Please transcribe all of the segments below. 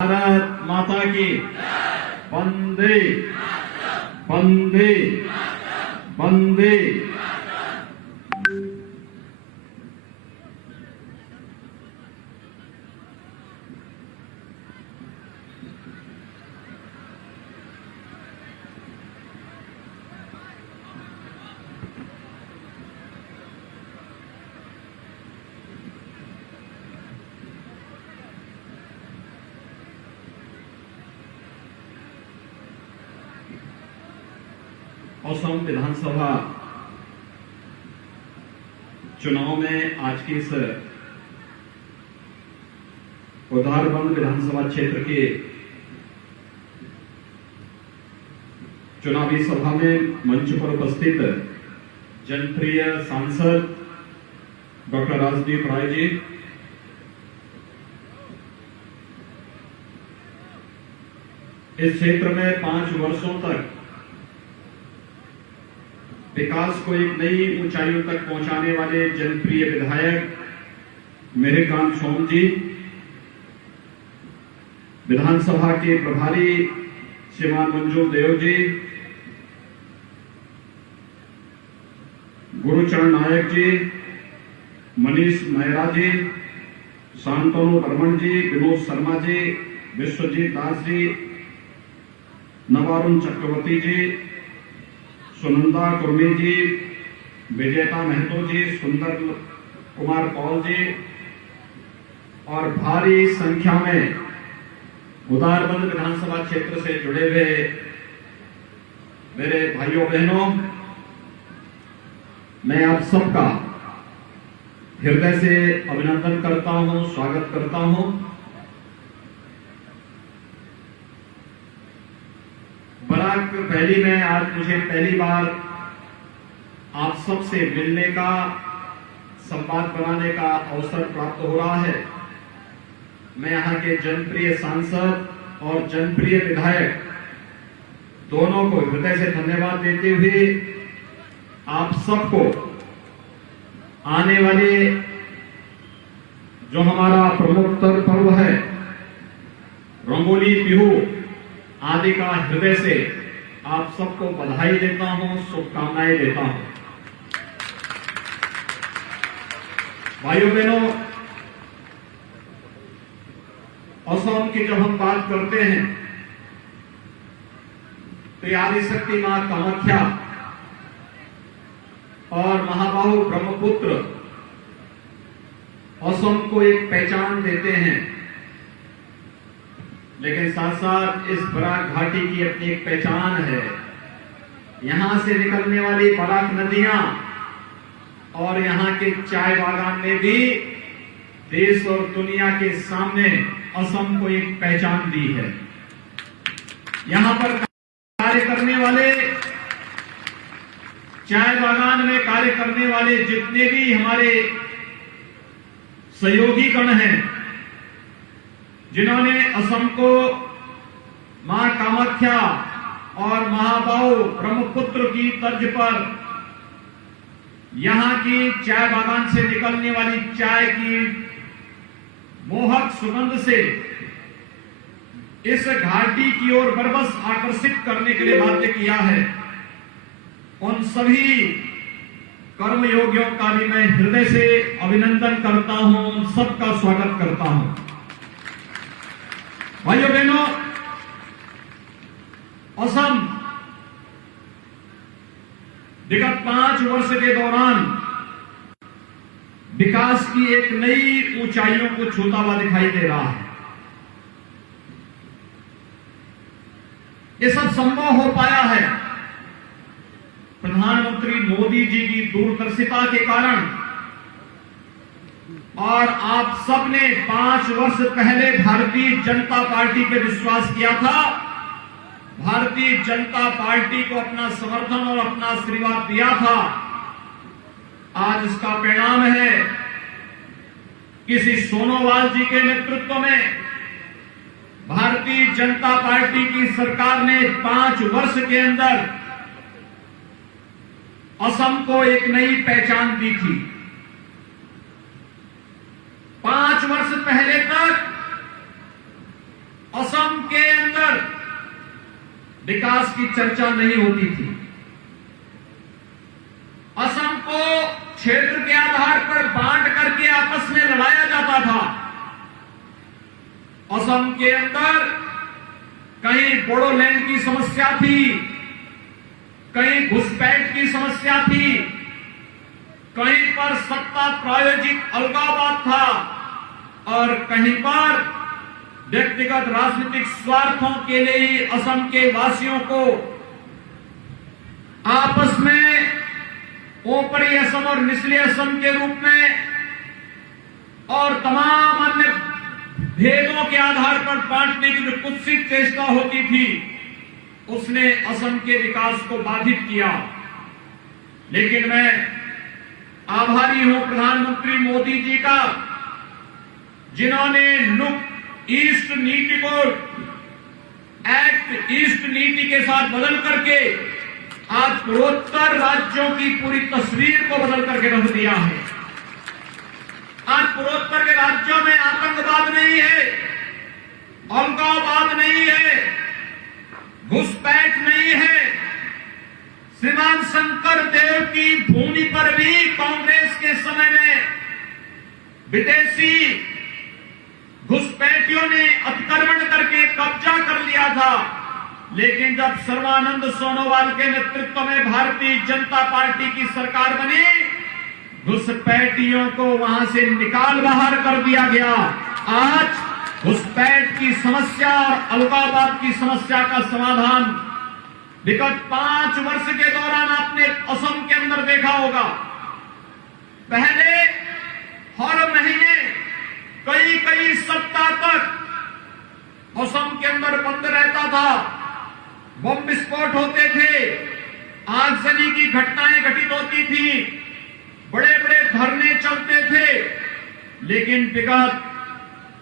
भारत माता की वंदे वंदे वंदे। असम विधानसभा चुनाव में आज की इस उधारबंद विधानसभा क्षेत्र के चुनावी सभा में मंच पर उपस्थित जनप्रिय सांसद डॉक्टर राजदीप राय जी, इस क्षेत्र में 5 वर्षों तक विकास को एक नई ऊंचाइयों तक पहुंचाने वाले जनप्रिय विधायक मेहरकांत सोम जी, विधानसभा के प्रभारी श्रीमान मंजूर देव जी, गुरुचरण नायक जी, मनीष मेहरा जी, शांतनु बर्मन जी, विनोद शर्मा जी, विश्वजीत दास जी, नवारुण चक्रवर्ती जी, सुनंदा कुर्मी जी, विजेता महतो जी, सुंदर कुमार पॉल जी और भारी संख्या में उधारबंद विधानसभा क्षेत्र से जुड़े हुए मेरे भाइयों बहनों, मैं आप सबका हृदय से अभिनंदन करता हूं, स्वागत करता हूं। बराक वैली में आज मुझे पहली बार आप सबसे मिलने का, संवाद बनाने का अवसर प्राप्त हो रहा है। मैं यहाँ के जनप्रिय सांसद और जनप्रिय विधायक दोनों को हृदय से धन्यवाद देते हुए आप सबको आने वाले जो हमारा प्रमुख पर्व है रंगोली बिहू आदि का हृदय से आप सबको बधाई देता हूं, शुभकामनाएं देता हूं। भाइयों बहनों, असम की जब हम बात करते हैं तो आदिशक्ति मां कामाख्या और महाबाहु ब्रह्मपुत्र असम को एक पहचान देते हैं, लेकिन साथ साथ इस बराक घाटी की अपनी एक पहचान है। यहां से निकलने वाली बराक नदियां और यहां के चाय बागान में भी देश और दुनिया के सामने असम को एक पहचान दी है। यहां पर कार्य करने वाले, चाय बागान में कार्य करने वाले जितने भी हमारे सहयोगी गण हैं, जिन्होंने असम को मां कामाख्या और महाबाहु ब्रह्मपुत्र की तर्ज पर यहां की चाय बागान से निकलने वाली चाय की मोहक सुगंध से इस घाटी की ओर बरबस आकर्षित करने के लिए बाध्य किया है। उन सभी कर्मयोगियों का भी मैं हृदय से अभिनंदन करता हूं, उन सबका स्वागत करता हूं। भाइयों बहनों, असम विगत 5 वर्ष के दौरान विकास की एक नई ऊंचाइयों को छूता हुआ दिखाई दे रहा है। ये सब संभव हो पाया है प्रधानमंत्री मोदी जी की दूरदर्शिता के कारण, और आप सबने 5 वर्ष पहले भारतीय जनता पार्टी पे विश्वास किया था, भारतीय जनता पार्टी को अपना समर्थन और अपना आशीर्वाद दिया था। आज इसका परिणाम है किसी सोनोवाल जी के नेतृत्व में भारतीय जनता पार्टी की सरकार ने 5 वर्ष के अंदर असम को एक नई पहचान दी थी। 5 वर्ष पहले तक असम के अंदर विकास की चर्चा नहीं होती थी। असम को क्षेत्र के आधार पर बांट करके आपस में लड़ाया जाता था। असम के अंदर कहीं बोडोलैंड की समस्या थी, कहीं घुसपैठ की समस्या थी, कहीं पर सत्ता प्रायोजित अलगाववाद था और कहीं पर व्यक्तिगत राजनीतिक स्वार्थों के लिए ही असम के वासियों को आपस में ऊपरी असम और निचले असम के रूप में और तमाम अन्य भेदों के आधार पर बांटने की जो कुत्सित चेष्टा होती थी, उसने असम के विकास को बाधित किया। लेकिन मैं आभारी हूं प्रधानमंत्री मोदी जी का, जिन्होंने लुक ईस्ट नीति को एक्ट ईस्ट नीति के साथ बदल करके आज पूर्वोत्तर राज्यों की पूरी तस्वीर को बदल करके रख दिया है। आज पूर्वोत्तर के राज्यों में आतंकवाद नहीं है, अलगाववाद नहीं है, घुसपैठ नहीं है। श्रीमान शंकर देव की भूमि पर भी कांग्रेस के समय में विदेशी घुसपैठियों ने अतिक्रमण करके कब्जा कर लिया था। लेकिन जब सर्बानंद सोनोवाल के नेतृत्व में भारतीय जनता पार्टी की सरकार बनी, घुसपैठियों को वहां से निकाल बाहर कर दिया गया। आज घुसपैठ की समस्या और अलगाववाद की समस्या का समाधान विगत 5 वर्ष के दौरान आपने असम के अंदर देखा होगा। पहले हर महीने कई सप्ताह तक असम के अंदर बंद रहता था, बम विस्फोट होते थे, आगजनी की घटनाएं घटित होती थी, बड़े बड़े धरने चलते थे। लेकिन विगत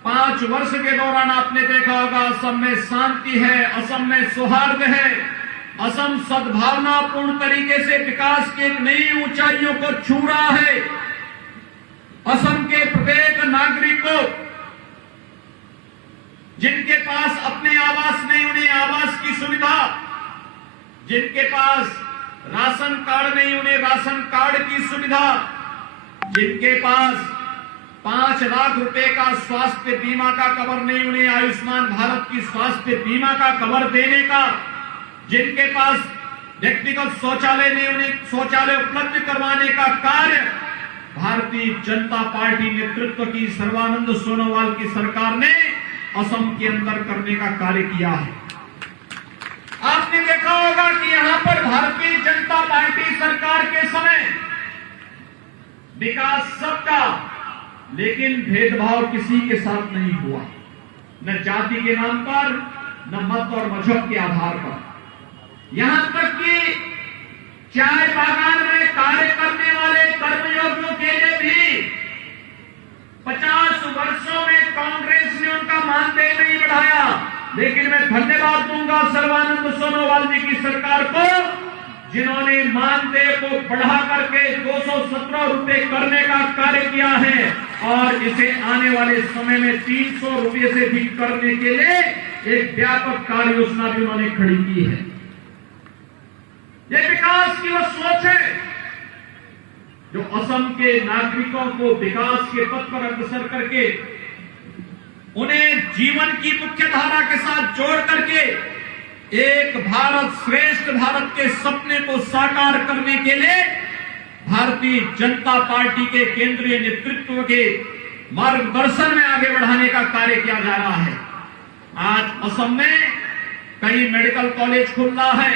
5 वर्ष के दौरान आपने देखा होगा असम में शांति है, असम में सौहार्द है, असम सद्भावनापूर्ण तरीके से विकास की एक नई ऊंचाइयों को छू रहा है। असम के प्रत्येक नागरिक को, जिनके पास अपने आवास नहीं, उन्हें आवास की सुविधा, जिनके पास राशन कार्ड नहीं, उन्हें राशन कार्ड की सुविधा, जिनके पास 5 लाख रुपए का स्वास्थ्य बीमा का कवर नहीं, उन्हें आयुष्मान भारत की स्वास्थ्य बीमा का कवर देने का, जिनके पास व्यक्तिगत शौचालय नहीं, उन्हें शौचालय उपलब्ध करवाने का कार्य भारतीय जनता पार्टी नेतृत्व की सर्बानंद सोनोवाल की सरकार ने असम के अंदर करने का कार्य किया है। आपने देखा होगा कि यहां पर भारतीय जनता पार्टी सरकार के समय विकास सबका, लेकिन भेदभाव किसी के साथ नहीं हुआ, न जाति के नाम पर, न मत और मजहब के आधार पर। यहां तक कि चाय बागान में कार्य करने वाले कर्मयोगियों के लिए भी 50 वर्षों में कांग्रेस ने उनका मानदेय नहीं बढ़ाया। लेकिन मैं धन्यवाद दूंगा सर्बानंद सोनोवाल जी की सरकार को, जिन्होंने मानदेय को बढ़ा करके 217 रुपए करने का कार्य किया है और इसे आने वाले समय में 300 रुपए से भी करने के लिए एक व्यापक कार्य योजना भी उन्होंने खड़ी की है। यह विकास की वो सोच है जो असम के नागरिकों को विकास के पथ पर अग्रसर करके उन्हें जीवन की मुख्य धारा के साथ जोड़ करके एक भारत श्रेष्ठ भारत के सपने को साकार करने के लिए भारतीय जनता पार्टी के केंद्रीय नेतृत्व के मार्गदर्शन में आगे बढ़ाने का कार्य किया जा रहा है। आज असम में कहीं मेडिकल कॉलेज खुल रहा है,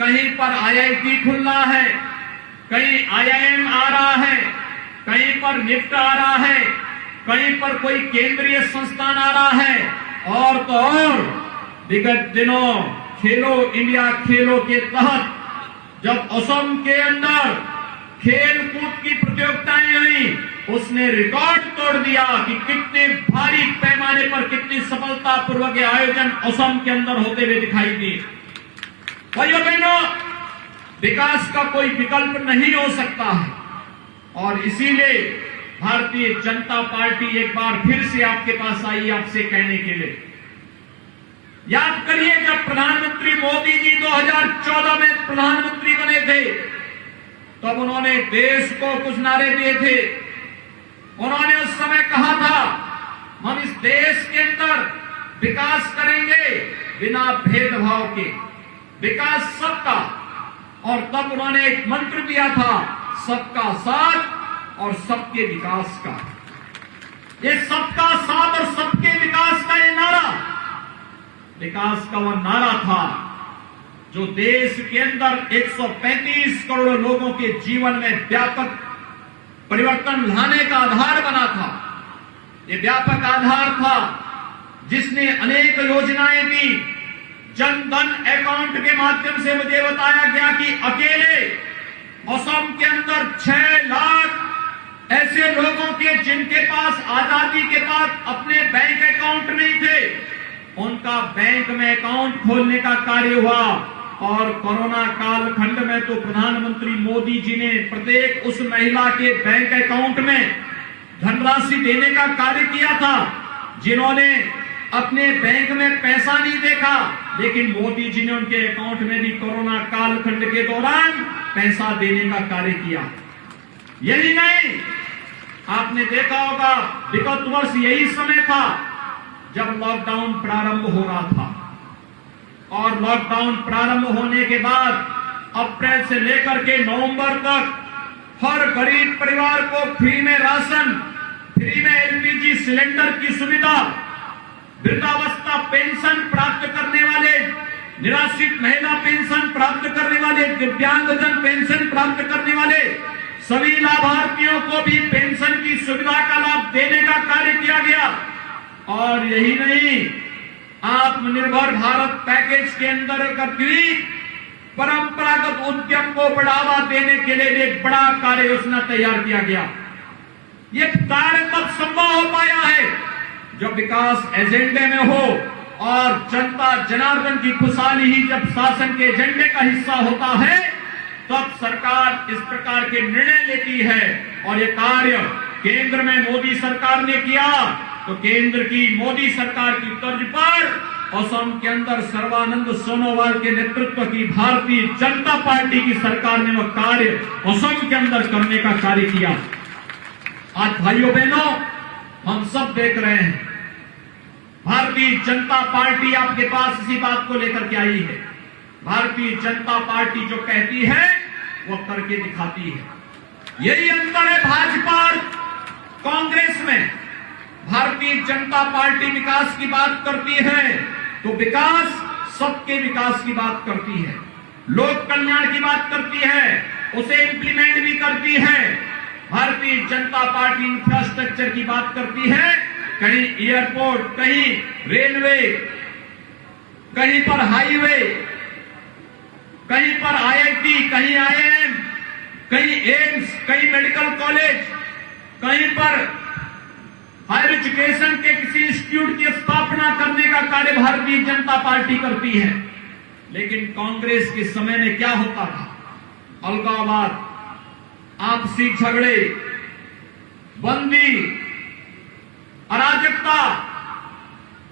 कहीं पर आईआईटी खुल रहा है, कहीं आईआईएम आ रहा है, कहीं पर निफ्ट आ रहा है, कहीं पर कोई केंद्रीय संस्थान आ रहा है। और तो और विगत दिनों खेलो इंडिया खेलों के तहत जब असम के अंदर खेल कूद की प्रतियोगिताएं हुई, उसने रिकॉर्ड तोड़ दिया कि कितने भारी पैमाने पर कितनी सफलतापूर्वक आयोजन असम के अंदर होते हुए दिखाई दिए। भाइयों बहनों, विकास का कोई विकल्प नहीं हो सकता है और इसीलिए भारतीय जनता पार्टी एक बार फिर से आपके पास आई आपसे कहने के लिए याद करिए, जब प्रधानमंत्री मोदी जी 2014 में प्रधानमंत्री बने थे, तब उन्होंने देश को कुछ नारे दिए थे। उन्होंने उस समय कहा था, हम इस देश के अंदर विकास करेंगे बिना भेदभाव के, विकास सबका। और तब उन्होंने एक मंत्र दिया था, सबका साथ और सबके विकास का। ये सबका साथ और सबके विकास का ये नारा, विकास का वह नारा था जो देश के अंदर 135 करोड़ लोगों के जीवन में व्यापक परिवर्तन लाने का आधार बना था। ये व्यापक आधार था जिसने अनेक योजनाएं दी। जन धन अकाउंट के माध्यम से मुझे बताया गया कि अकेले असम के अंदर 6 लाख ऐसे लोगों के जिनके पास आजादी के बाद अपने बैंक अकाउंट नहीं थे, उनका बैंक में अकाउंट खोलने का कार्य हुआ। और कोरोना कालखंड में तो प्रधानमंत्री मोदी जी ने प्रत्येक उस महिला के बैंक अकाउंट में धनराशि देने का कार्य किया था जिन्होंने अपने बैंक में पैसा नहीं देखा, लेकिन मोदी जी ने उनके अकाउंट में भी कोरोना कालखंड के दौरान पैसा देने का कार्य किया। यही नहीं, आपने देखा होगा विगत वर्ष यही समय था जब लॉकडाउन प्रारंभ हो रहा था, और लॉकडाउन प्रारंभ होने के बाद अप्रैल से लेकर के नवंबर तक हर गरीब परिवार को फ्री में राशन, फ्री में एलपीजी सिलेंडर की सुविधा, वृद्धावस्था पेंशन प्राप्त करने वाले, निराश्रित महिला पेंशन प्राप्त करने वाले, दिव्यांगजन पेंशन प्राप्त करने वाले सभी लाभार्थियों को भी पेंशन की सुविधा का लाभ देने का कार्य किया गया। और यही नहीं, आत्मनिर्भर भारत पैकेज के अंदर परंपरागत उद्यम को बढ़ावा देने के लिए एक बड़ा कार्य योजना तैयार किया गया। ये कार्य तब संभव हो पाया है जब विकास एजेंडे में हो और जनता जनार्दन की खुशहाली ही जब शासन के एजेंडे का हिस्सा होता है, तब सरकार इस प्रकार के निर्णय लेती है। और ये कार्य केंद्र में मोदी सरकार ने किया, तो केंद्र की मोदी सरकार की तर्ज पर असम के अंदर सर्बानंद सोनोवाल के नेतृत्व की भारतीय जनता पार्टी की सरकार ने वह कार्य असम के अंदर करने का कार्य किया। आज भाइयों बहनों, हम सब देख रहे हैं, भारतीय जनता पार्टी आपके पास इसी बात को लेकर के आई है। भारतीय जनता पार्टी जो कहती है वो करके दिखाती है। यही अंतर है भाजपा और कांग्रेस में। भारतीय जनता पार्टी विकास की बात करती है तो विकास, सबके विकास की बात करती है, लोक कल्याण की बात करती है, उसे इंप्लीमेंट भी करती है। भारतीय जनता पार्टी इंफ्रास्ट्रक्चर की बात करती है, कहीं एयरपोर्ट, कहीं रेलवे, कहीं पर हाईवे, कहीं पर आईआईटी, कहीं आईआईएम, कहीं एम्स, कहीं मेडिकल कॉलेज, कहीं पर हायर एजुकेशन के किसी इंस्टीट्यूट की स्थापना करने का कार्य भारतीय जनता पार्टी करती है। लेकिन कांग्रेस के समय में क्या होता था? अलगाववाद, आपसी झगड़े, बंदी, अराजकता,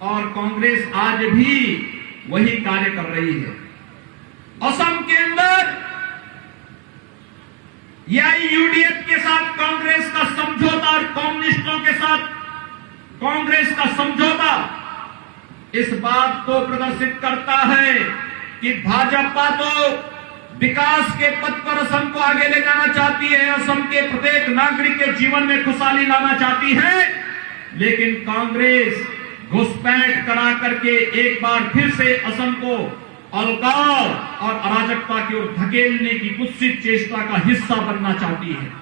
और कांग्रेस आज भी वही कार्य कर रही है। असम के अंदर यूडीएफ के साथ कांग्रेस का समझौता और कम्युनिस्टों के साथ कांग्रेस का समझौता इस बात को प्रदर्शित करता है कि भाजपा तो विकास के पथ पर असम को आगे ले जाना चाहती है, असम के प्रत्येक नागरिक के जीवन में खुशहाली लाना चाहती है, लेकिन कांग्रेस घुसपैठ करा करके एक बार फिर से असम को अलगाव और अराजकता की ओर धकेलने की कुत्सित चेष्टा का हिस्सा बनना चाहती है।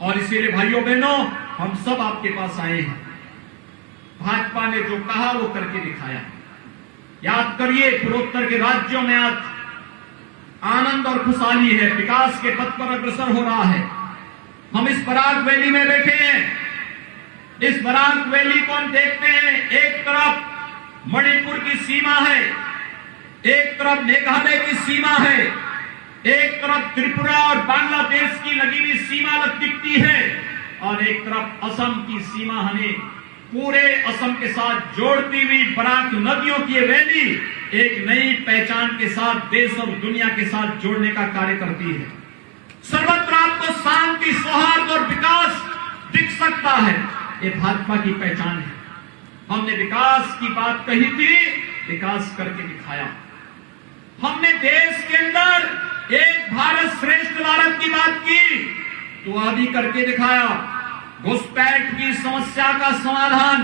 और इसीलिए भाइयों बहनों, हम सब आपके पास आए हैं। भाजपा ने जो कहा वो करके दिखाया। याद करिए, पूर्वोत्तर के राज्यों में आज आनंद और खुशहाली है, विकास के पथ पर अग्रसर हो रहा है। हम इस बराक वैली में बैठे हैं, इस बराक वैली को हम देखते हैं, एक तरफ मणिपुर की सीमा है, एक तरफ मेघालय की सीमा है, एक तरफ त्रिपुरा और बांग्लादेश की लगी हुई सीमा दिखती है, और एक तरफ असम की सीमा हमें पूरे असम के साथ जोड़ती हुई बराक नदियों की ये वैली एक नई पहचान के साथ देश और दुनिया के साथ जोड़ने का कार्य करती है। सर्वत्र आपको शांति, सौहार्द और विकास दिख सकता है। ये भाजपा की पहचान है। हमने विकास की बात कही थी, विकास करके दिखाया। हमने देश के अंदर एक भारत श्रेष्ठ भारत की बात की तो आदि करके दिखाया। घुसपैठ की समस्या का समाधान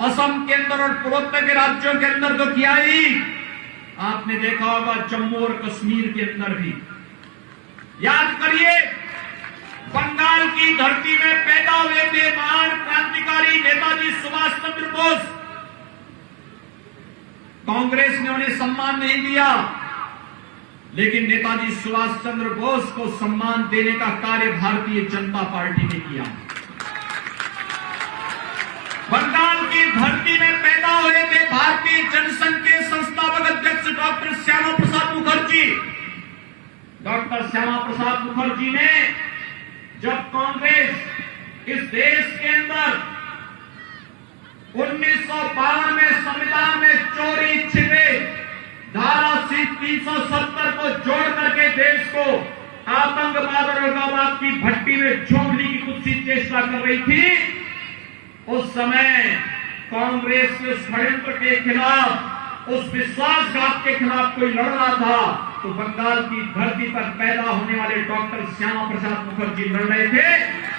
असम के अंदर और पूर्वोत्तर के राज्यों के अंदर तो किया ही, आपने देखा होगा जम्मू और कश्मीर के अंदर भी। याद करिए, बंगाल की धरती में पैदा हुए थे महान क्रांतिकारी नेताजी सुभाष चंद्र बोस। कांग्रेस ने उन्हें सम्मान नहीं दिया, लेकिन नेताजी सुभाष चंद्र बोस को सम्मान देने का कार्य भारतीय जनता पार्टी ने किया। बंगाल की धरती में पैदा हुए थे भारतीय जनसंघ के संस्थापक अध्यक्ष डॉक्टर श्यामा प्रसाद मुखर्जी। डॉक्टर श्यामा प्रसाद मुखर्जी ने जब कांग्रेस इस देश के अंदर 1952 में संविधान में चोरी छिपे धारा 370 को जोड़ करके देश को आतंकवाद और उग्रवाद की भट्टी में झोंकने की कुछ सी चेष्टा कर रही थी, उस समय कांग्रेस के षड्यंत्र के खिलाफ, उस विश्वासघात के खिलाफ कोई लड़ रहा था तो बंगाल की धरती पर पैदा होने वाले डॉक्टर श्यामा प्रसाद मुखर्जी लड़ रहे थे।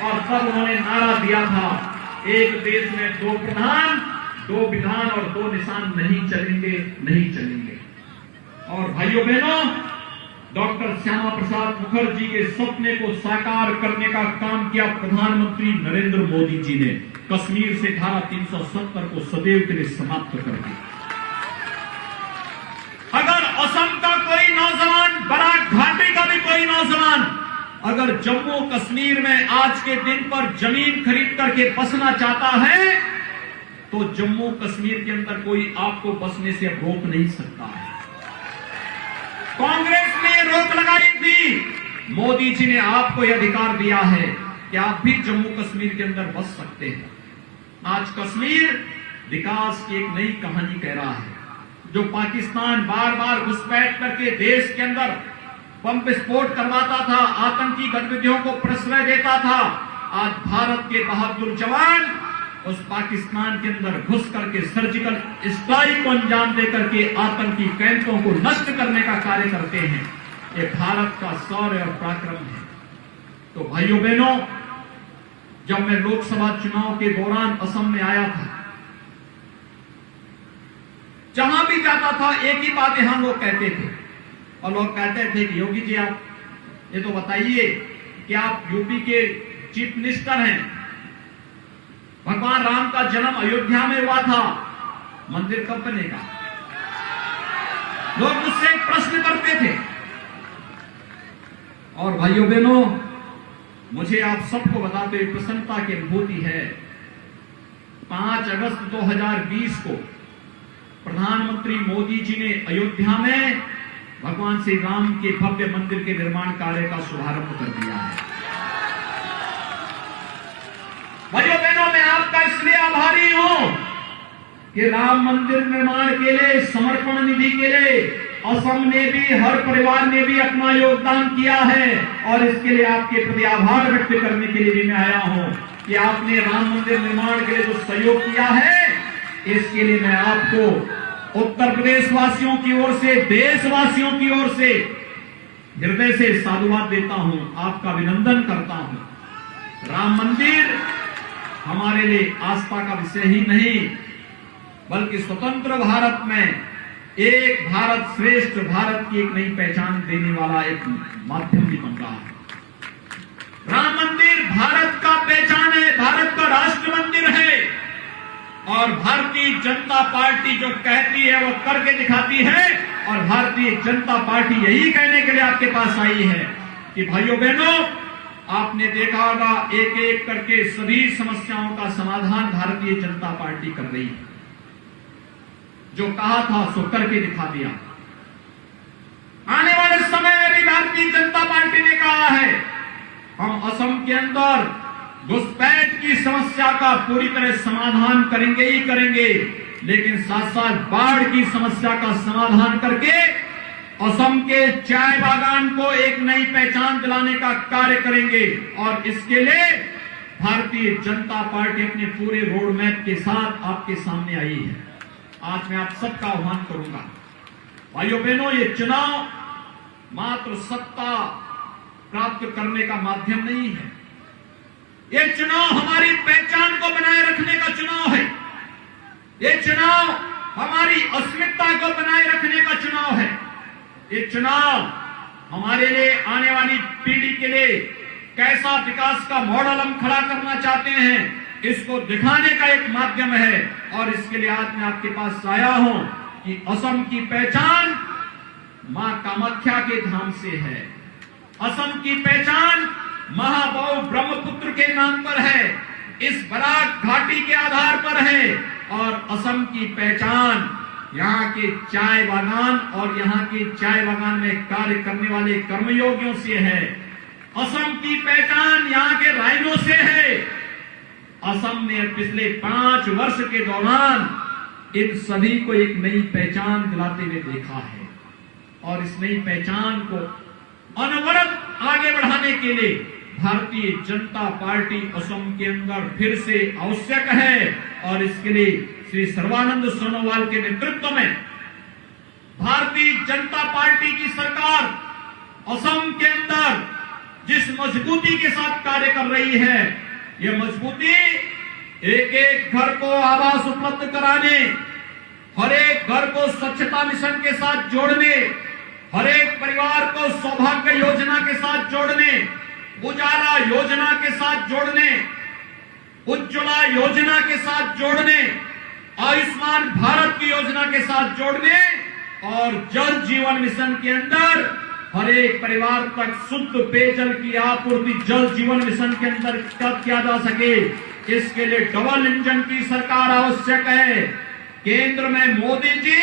और तब उन्होंने नारा दिया था, एक देश में दो प्रधान, दो विधान और दो निशान नहीं चलेंगे, नहीं चलेंगे। और भाइयों बहनों, डॉक्टर श्यामा प्रसाद मुखर्जी के सपने को साकार करने का काम किया प्रधानमंत्री नरेंद्र मोदी जी ने। कश्मीर से धारा 370 को सदैव के लिए समाप्त कर दिया। अगर असम का कोई नौजवान, बराक घाटी का भी कोई नौजवान अगर जम्मू कश्मीर में आज के दिन पर जमीन खरीद करके बसना चाहता है तो जम्मू कश्मीर के अंदर कोई आपको बसने से रोक नहीं सकता है। कांग्रेस ने रोक लगाई थी, मोदी जी ने आपको यह अधिकार दिया है कि आप भी जम्मू कश्मीर के अंदर बस सकते हैं। आज कश्मीर विकास की एक नई कहानी कह रहा है। जो पाकिस्तान बार बार घुसपैठ करके देश के अंदर बम विस्फोट करवाता था, आतंकी गतिविधियों को प्रश्रय देता था, आज भारत के बहादुर जवान उस पाकिस्तान के अंदर घुस करके सर्जिकल स्ट्राइक को अंजाम दे करके आतंकी कैंपों को नष्ट करने का कार्य करते हैं। ये भारत का शौर्य और पराक्रम है। तो भाइयों बहनों, जब मैं लोकसभा चुनाव के दौरान असम में आया था, जहां भी जाता था एक ही बात यहां लोग कहते थे, और लोग कहते थे कि योगी जी आप ये तो बताइए कि आप यूपी के चीफ मिनिस्टर हैं, भगवान राम का जन्म अयोध्या में हुआ था, मंदिर कब बनेगा? लोग मुझसे एक प्रश्न करते थे। और भाइयों बहनों, मुझे आप सबको बताते हुए प्रसन्नता की अनुभूति है, 5 अगस्त 2020 को प्रधानमंत्री मोदी जी ने अयोध्या में भगवान श्री राम के भव्य मंदिर के निर्माण कार्य का शुभारंभ कर दिया है। भाइयों बहनों, मैं आपका इसलिए आभारी हूं कि राम मंदिर निर्माण के लिए, समर्पण निधि के लिए असम ने भी, हर परिवार ने भी अपना योगदान किया है। और इसके लिए आपके प्रति आभार व्यक्त करने के लिए भी मैं आया हूं कि आपने राम मंदिर निर्माण के लिए जो सहयोग किया है, इसके लिए मैं आपको उत्तर प्रदेश वासियों की ओर से, देशवासियों की ओर से हृदय से साधुवाद देता हूं, आपका अभिनंदन करता हूं। राम मंदिर हमारे लिए आस्था का विषय ही नहीं, बल्कि स्वतंत्र भारत में एक भारत श्रेष्ठ भारत की एक नई पहचान देने वाला एक माध्यम भी बन रहा है। राम मंदिर भारत का पहचान है, भारत का राष्ट्र मंदिर है। और भारतीय जनता पार्टी जो कहती है वो करके दिखाती है। और भारतीय जनता पार्टी यही कहने के लिए आपके पास आई है कि भाइयों बहनों, आपने देखा होगा एक एक करके सभी समस्याओं का समाधान भारतीय जनता पार्टी कर रही है। जो कहा था सो करके दिखा दिया। आने वाले समय में भी भारतीय जनता पार्टी ने कहा है, हम असम के अंदर घुसपैठ की समस्या का पूरी तरह समाधान करेंगे ही करेंगे, लेकिन साथ साथ बाढ़ की समस्या का समाधान करके असम के चाय बागान को एक नई पहचान दिलाने का कार्य करेंगे। और इसके लिए भारतीय जनता पार्टी अपने पूरे रोड मैप के साथ आपके सामने आई है। आज मैं आप सबका आह्वान करूंगा, भाइयों बहनों, ये चुनाव मात्र सत्ता प्राप्त करने का माध्यम नहीं है। ये चुनाव हमारी पहचान को बनाए रखने का चुनाव है। ये चुनाव हमारी अस्मिता को बनाए रखने का चुनाव है। ये चुनाव हमारे लिए, आने वाली पीढ़ी के लिए कैसा विकास का मॉडल हम खड़ा करना चाहते हैं, इसको दिखाने का एक माध्यम है। और इसके लिए आज मैं आपके पास आया हूं कि असम की पहचान मां कामाख्या के धाम से है। असम की पहचान महाबाहु ब्रह्मपुत्र के नाम पर है, इस बराक घाटी के आधार पर है। और असम की पहचान यहाँ के चाय बागान और यहाँ के चाय बागान में कार्य करने वाले कर्मयोगियों से है। असम की पहचान यहाँ के राइनों से है। असम ने पिछले 5 वर्ष के दौरान इन सभी को एक नई पहचान दिलाते हुए देखा है। और इस नई पहचान को अनवरत आगे बढ़ाने के लिए भारतीय जनता पार्टी असम के अंदर फिर से आवश्यक है। और इसके लिए श्री सर्बानंद सोनोवाल के नेतृत्व में भारतीय जनता पार्टी की सरकार असम के अंदर जिस मजबूती के साथ कार्य कर रही है, यह मजबूती एक एक घर को आवास उपलब्ध कराने, हर एक घर को स्वच्छता मिशन के साथ जोड़ने, हर एक परिवार को सौभाग्य योजना के साथ जोड़ने, उजाला योजना के साथ जोड़ने, उज्ज्वला योजना के साथ जोड़ने, आयुष्मान भारत की योजना के साथ जोड़ने और जल जीवन मिशन के अंदर हर एक परिवार तक शुद्ध पेयजल की आपूर्ति जल जीवन मिशन के अंदर कब किया जा सके, इसके लिए डबल इंजन की सरकार आवश्यक है। केंद्र में मोदी जी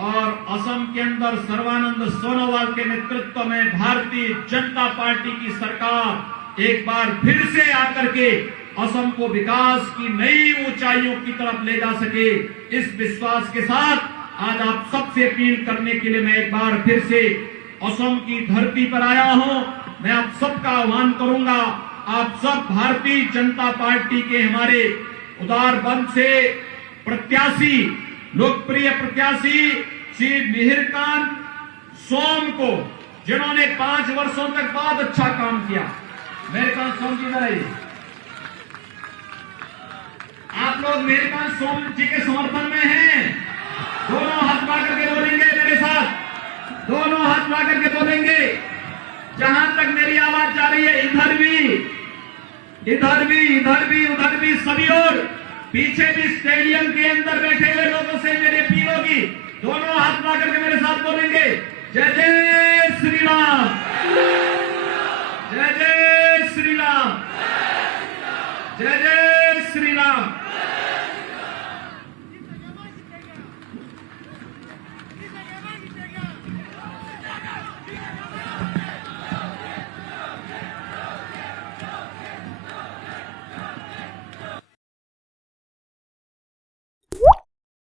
और असम के अंदर सर्बानंद सोनोवाल के नेतृत्व में भारतीय जनता पार्टी की सरकार एक बार फिर से आकर के असम को विकास की नई ऊंचाइयों की तरफ ले जा सके, इस विश्वास के साथ आज आप सबसे अपील करने के लिए मैं एक बार फिर से असम की धरती पर आया हूं। मैं आप सबका आह्वान करूंगा, आप सब भारतीय जनता पार्टी के हमारे उदार बंद से प्रत्याशी, लोकप्रिय प्रत्याशी श्री मिहिरकांत सोम को, जिन्होंने 5 वर्षों तक बहुत अच्छा काम किया। मिहिरकांत सोम जी इधर आइए। आप लोग मिहिरकांत सोम जी के समर्थन में हैं? दोनों हाथ मिला करके बोलेंगे मेरे साथ, दोनों हाथ मिला करके बोलेंगे। जहां तक मेरी आवाज जा रही है, इधर भी, इधर भी, इधर भी, उधर भी, सभी और पीछे भी स्टेडियम के अंदर बैठे हुए लोगों से मेरी अपील होगी, दोनों हाथ मिला करके मेरे साथ बोलेंगे, जय जय श्री राम, जय जय श्री राम, जय जय